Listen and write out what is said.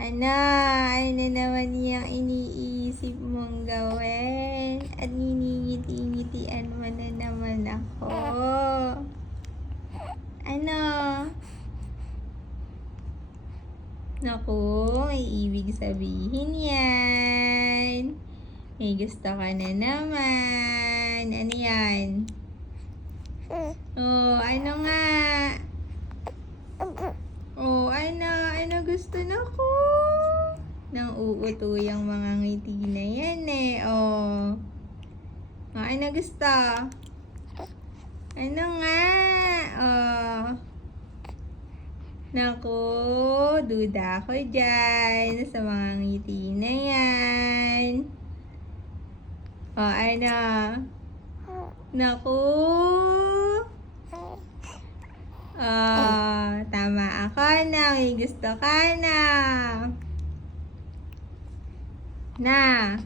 Ano? Ano naman yung iniisip mong gawin? At niningiti-ngitian mo na naman ako. Ano? Naku, may ibig sabihin yan. May gusto ka na naman. Ano yan? Oh, ano nga? Oh, ano? Ano gusto na ko? Nang uuto yung mga ngiti na yan eh. Oh. Oh, ano gusto? Ano nga? Oh. Naku, duda ako dyan sa mga ngiti na yan. Oh, ano? Naku. Oh, tama ako na. May gusto ka na. Na.